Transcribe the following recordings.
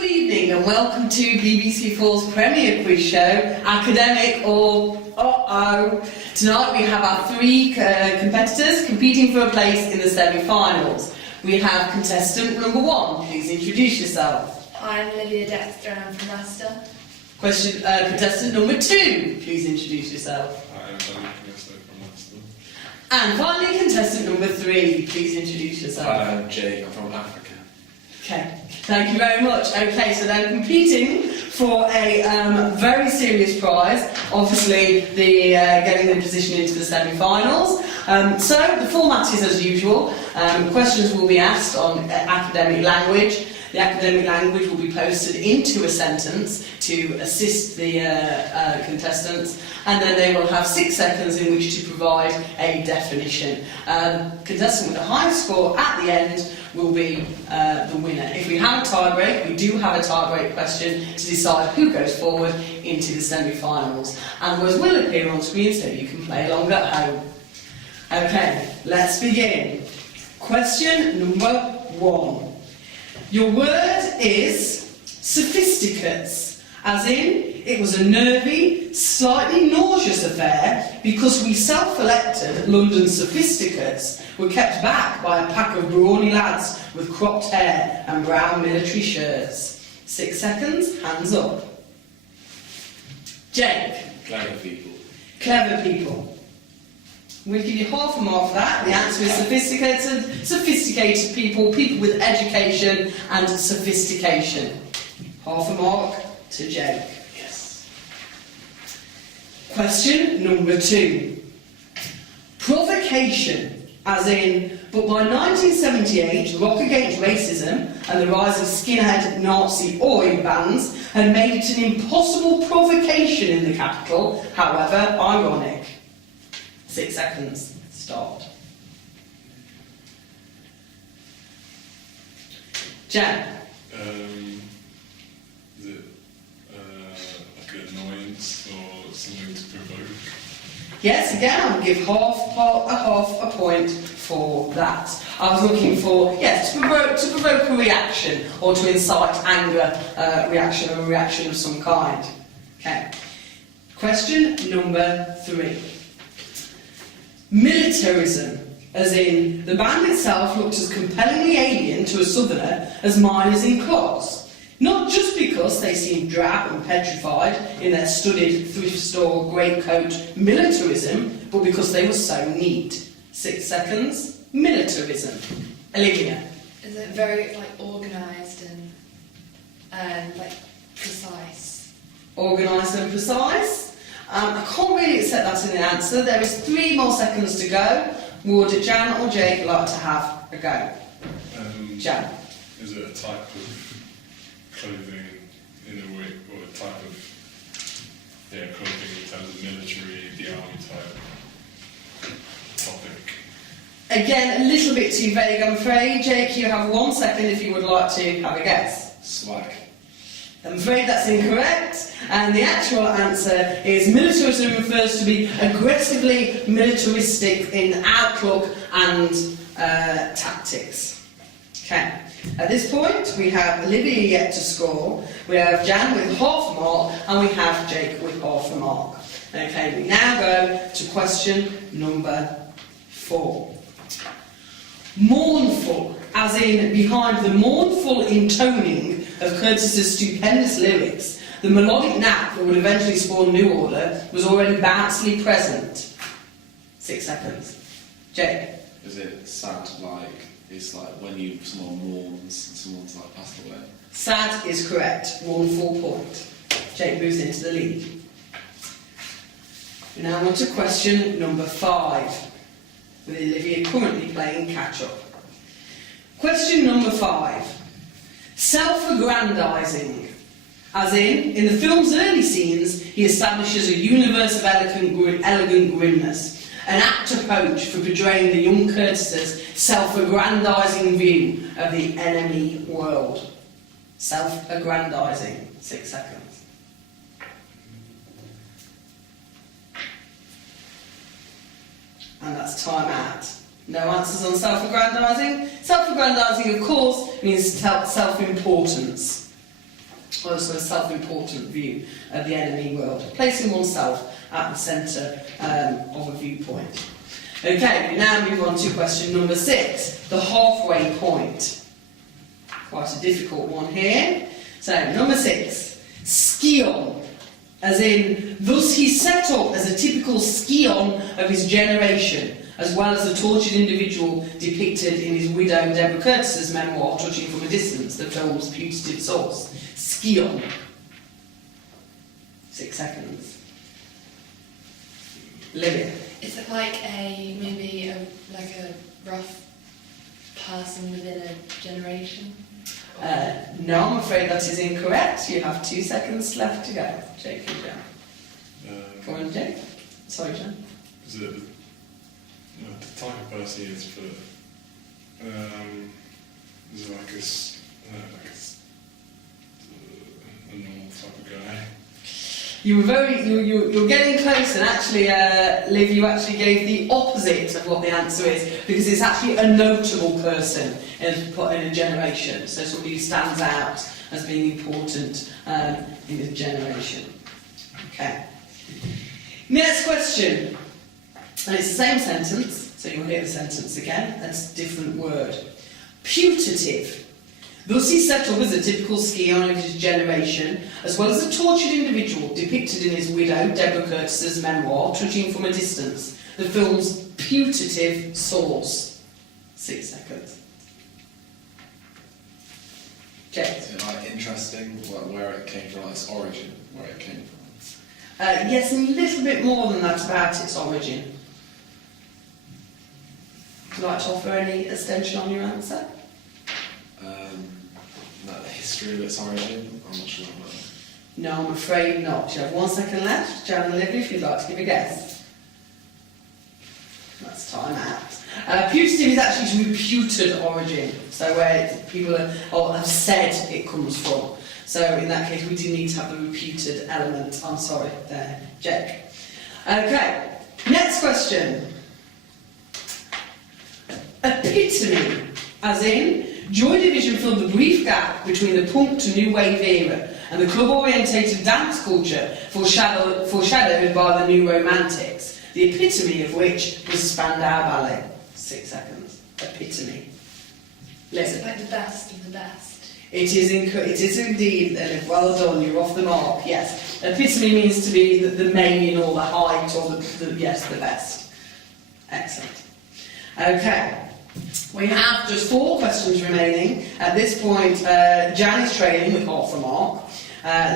Good evening and welcome to BBC4's premier quiz show, Academic or Uh-oh. Tonight we have our three competitors competing for a place in the semi-finals. We have contestant number 1. Please introduce yourself. I'm Olivia Dexter and I'm from Leicester. Contestant number 2. Please introduce yourself. I'm Danny Knessler from Leicester. And finally contestant number 3. Please introduce yourself. Hi, I'm Jake. I'm from Africa. Okay, thank you very much. Okay, so they're competing for a very serious prize, obviously getting the position into the semi-finals. So the format is as usual. Questions will be asked on academic language. The academic language will be posted into a sentence to assist the contestants, and then they will have 6 seconds in which to provide a definition. The contestant with the highest score at the end will be the winner. If we have a tie-break, we do have a tie-break question to decide who goes forward into the semi-finals. And words will appear on screen so you can play along at home. Okay, let's begin. Question number 1. Your word is sophisticates, as in it was a nervy, slightly nauseous affair because we self-elected London sophisticates were kept back by a pack of brawny lads with cropped hair and brown military shirts. 6 seconds, hands up. Jake. Clever people. Clever people. We'll give you half a mark for that. The answer is sophisticated people, people with education and sophistication. Half a mark to Jake. Yes. Question number 2. Provocation, as in, but by 1978, Rock Against Racism and the rise of skinhead, Nazi oi bands had made it an impossible provocation in the capital, however ironic. 6 seconds, start. Jan. Is it like an annoyance or something to provoke? Yes, again, I'll give half a point for that. I was looking for, yes, to provoke a reaction or to incite anger, reaction or a reaction of some kind. Okay. Question number 3. Militarism, as in, the band itself looked as compellingly alien to a southerner as miners in clogs. Not just because they seemed drab and petrified in their studied thrift store greatcoat militarism, but because they were so neat. 6 seconds, militarism. Olivia. Is it very organised and precise? Organised and precise. I can't really accept that in the answer. There is 3 more seconds to go. Would Jan or Jake like to have a go? Jan. Is it a type of clothing in a way, or a type of clothing in terms of military, the army type topic? Again, a little bit too vague, I'm afraid. Jake, you have 1 second if you would like to have a guess. Swag. I'm afraid that's incorrect, and the actual answer is militarism refers to be aggressively militaristic in outlook and tactics. Okay, at this point we have Olivia yet to score, we have Jan with half a mark, and we have Jake with half a mark. Okay, we now go to question number 4. Mournful, as in behind the mournful intoning of Curtis's stupendous lyrics, the melodic nap that would eventually spawn New Order was already bounceably present. 6 seconds. Jake. Is it sad, like, it's like when someone mourns and someone's like passed away? Sad is correct. 1 full point. Jake moves into the lead. We now on to question number 5, with Olivia currently playing catch-up. Question number 5. Self-aggrandizing, as in the film's early scenes, he establishes a universe of elegant grimness, an apt approach for portraying the young Curtis's self-aggrandizing view of the enemy world. Self-aggrandizing. 6 seconds. And that's time out. No answers on self-aggrandizing. Self-aggrandizing, of course, means self-importance. also a self-important view of the enemy world, placing oneself at the centre of a viewpoint. Okay, we now move on to question number 6, the halfway point. Quite a difficult one here. So, number 6, scion, as in, thus he set up as a typical scion of his generation, as well as a tortured individual depicted in his widow Deborah Curtis's memoir, Touching from a Distance, the film's putative source. Scion. 6 seconds. Livia. Is it like maybe a rough person within a generation? No, I'm afraid that is incorrect. You have 2 seconds left to go. Jake and Jan. Go on, Jake. Sorry, Jan. Is it the type of person he is for? Is it like a normal type of guy? You're getting close, and actually, Liv, you actually gave the opposite of what the answer is, because it's actually a notable person in a generation, so somebody who stands out as being important in a generation. Okay. Next question, and it's the same sentence, so you'll hear the sentence again, that's a different word. Putative. Thus he set up as a typical scion of his generation, as well as a tortured individual depicted in his widow, Deborah Curtis's memoir, Touching from a Distance, the film's putative source. 6 seconds. Jake. Is it like interesting where it came from, like its origin, where it came from? Yes, and a little bit more than that about its origin. Would you like to offer any extension on your answer? Like the history of its origin? I'm not sure about that. No, I'm afraid not. You have 1 second left. Jan and Olivia, if you'd like to give a guess. That's time out. Putative is actually to reputed origin, so where people have said it comes from. So in that case, we do need to have the reputed element. I'm sorry, there, Jake. Okay, next question. Epitome, as in, Joy Division filled the brief gap between the punk to new wave era and the club-orientated dance culture foreshadowed by the new romantics, the epitome of which was Spandau Ballet. 6 seconds. Epitome. Is Listen. it like the best of the best? It is indeed, Elif. Well done, you're off the mark, yes. Epitome means to be the main or the height or the best. Excellent. Okay. We have just 4 questions remaining. At this point, Jan is trailing with half a mark.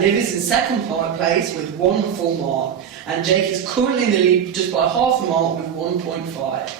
Liv is in second place with 1 full mark. And Jake is currently in the lead just by half a mark with 1.5.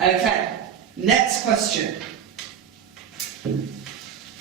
Okay, next question.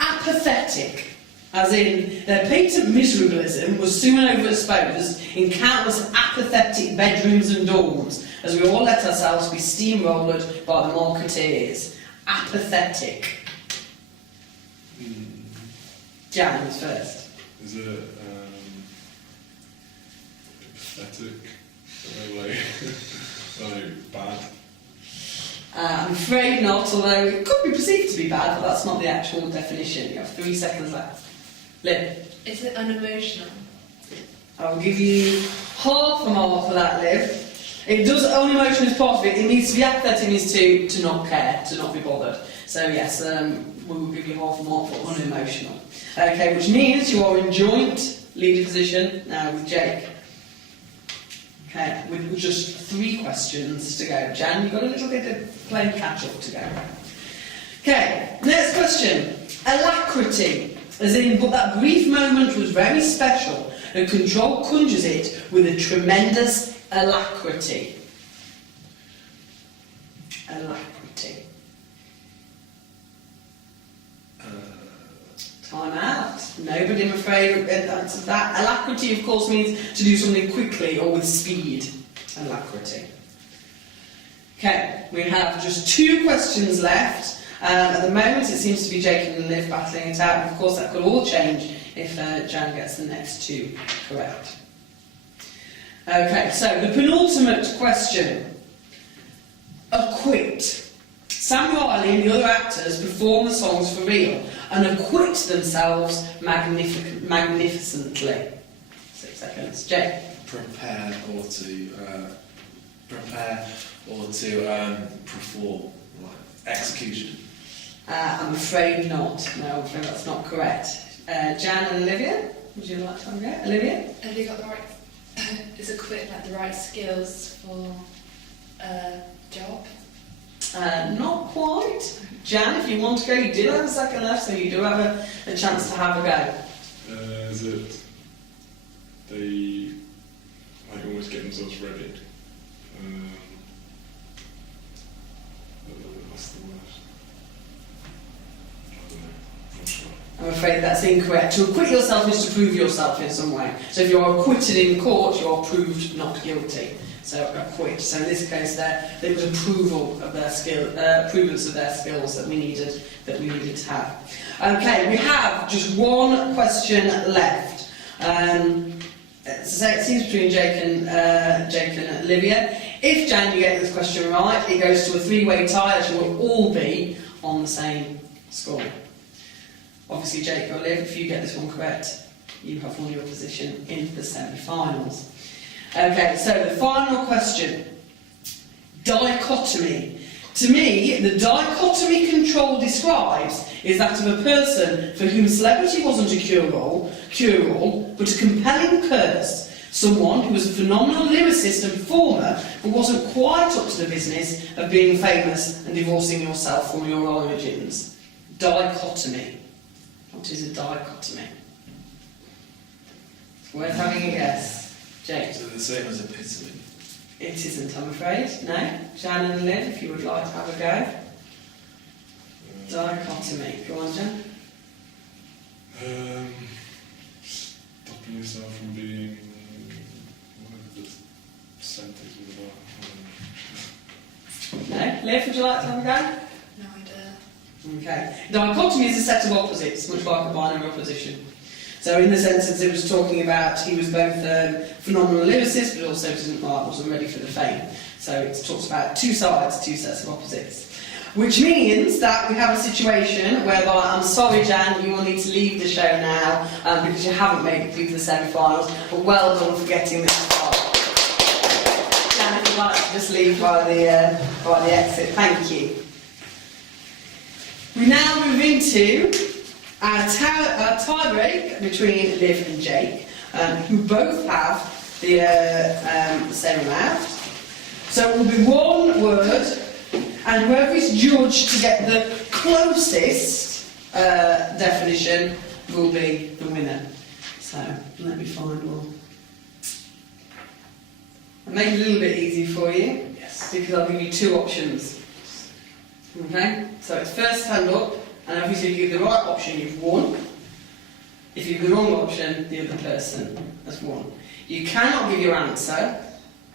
Apathetic, as in their patent miserablism was soon overexposed in countless apathetic bedrooms and dorms, as we all let ourselves be steamrolled by the marketeers. Apathetic. Jan was first. Is it pathetic? Like bad? I'm afraid not, although it could be perceived to be bad, but that's not the actual definition. You have 3 seconds left. Liv. Is it unemotional? I'll give you half a mark for that, Liv. It does, unemotional is part of it. It needs to be apathetic, means to not care, to not be bothered. So yes, we will give you half a mark for unemotional. Okay, which means you are in joint leader position now with Jake. Okay, with just 3 questions to go. Jan, you've got a little bit of playing catch up to go. Okay, next question. Alacrity, as in, but that brief moment was very special, and Control conjures it with a tremendous alacrity. Alacrity. Time out. Nobody, I'm afraid, answered that. Alacrity, of course, means to do something quickly or with speed. Alacrity. Okay, we have just 2 questions left. At the moment, it seems to be Jacob and Liv battling it out, and of course, that could all change if Jan gets the next 2 correct. Okay, so the penultimate question. Acquit, Sam Riley and the other actors perform the songs for real and acquit themselves magnificently. 6 seconds. Jake. Prepare or to perform, like execution. I'm afraid not. No, I'm afraid that's not correct. Jan and Olivia, would you like to have a go? Olivia? Have you got the right, is equipped like the right skills for a job? Not quite. Jan, if you want to go, you did have a second left, so you do have a chance to have a go. Is it they like always get themselves ready? What's the word? I don't know. Not sure. I'm afraid that's incorrect. To acquit yourself is to prove yourself in some way. So if you're acquitted in court, you're proved not guilty. So acquit. So in this case, there was approval of their skill, approvals of their skills that we needed to have. Okay, we have just one question left. So it seems between Jake and Olivia. If Jan, you get this question right, it goes to a 3-way tie, as you will all be on the same score. Obviously, Jake or Liv, if you get this one correct, you have won your position in the semi-finals. Okay, so the final question. Dichotomy. To me, the dichotomy control describes is that of a person for whom celebrity wasn't a cure-all, but a compelling curse. Someone who was a phenomenal lyricist and performer, but wasn't quite up to the business of being famous and divorcing yourself from your origins. Dichotomy. What is a dichotomy? It's worth having a guess. James? So the same as epitome. It isn't, I'm afraid. No? Jan and Liv, if you would like to have a go. Dichotomy. Go on, Jan. Stopping yourself from being whatever the sentence was about. No? Liv, would you like to have a go? No idea. Okay. Dichotomy is a set of opposites, much like a binary opposition. So in the sentence it was talking about he was both a phenomenal lyricist but also wasn't ready for the fame. So it talks about two sides, two sets of opposites. Which means that we have a situation whereby, I'm sorry Jan, you will need to leave the show now because you haven't made it through to the semi-finals, but well done for getting this far. Jan, if you'd like to just leave by the exit, thank you. We now move into our tie-break between Liv and Jake, who both have the same amount. So it will be one word, and whoever is judged to get the closest definition will be the winner. So let me find one. I'll make it a little bit easy for you, Yes. because I'll give you two options. Okay? So it's first hand up, and obviously if you give the right option, you've won. If you give the wrong option, the other person has won. You cannot give your answer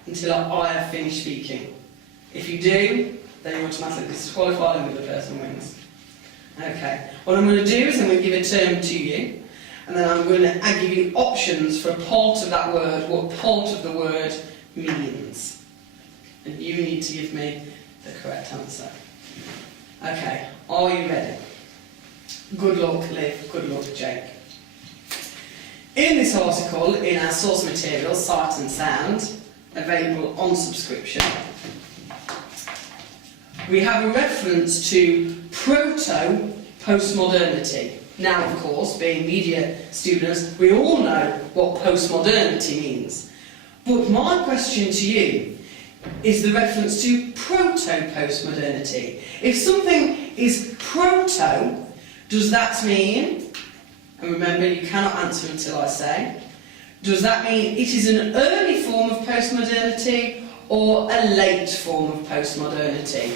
until I have finished speaking. If you do, then you're automatically disqualified and the other person wins. Okay. What I'm going to do is I'm going to give a term to you, and then I'm going to give you options for a part of that word, what part of the word means. And you need to give me the correct answer. Okay, are you ready? Good luck, Liv. Good luck, Jake. In this article, in our source material, Sight and Sound, available on subscription, we have a reference to proto-postmodernity. Now, of course, being media students, we all know what postmodernity means. But my question to you is the reference to proto-postmodernity. If something is proto, does that mean, and remember you cannot answer until I say, does that mean it is an early form of postmodernity or a late form of postmodernity?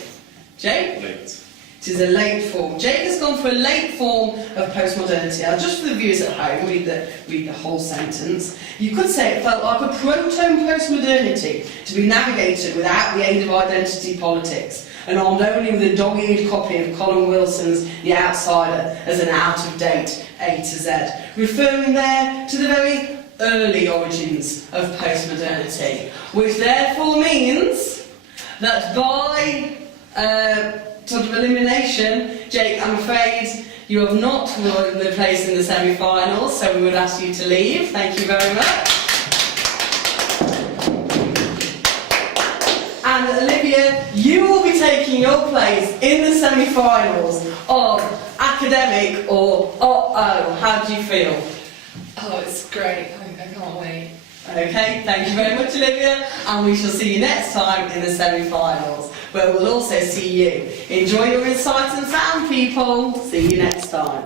Jake? Late. It is a late form. Jake has gone for a late form of postmodernity. Now, just for the viewers at home, read the whole sentence. You could say it felt like a proto-postmodernity to be navigated without the aid of identity politics, and armed only with a dog-eared copy of Colin Wilson's The Outsider as an out-of-date A to Z, referring there to the very early origins of postmodernity, which therefore means that by sort of elimination. Jake, I'm afraid you have not won the place in the semi-finals, so we would ask you to leave. Thank you very much. And Olivia, you will be taking your place in the semi-finals of academic or oh. How do you feel? Oh, it's great. I can't wait. Okay, thank you very much, Olivia, and we shall see you next time in the semi-finals, where we'll also see you. Enjoy your insight and sound, people. See you next time.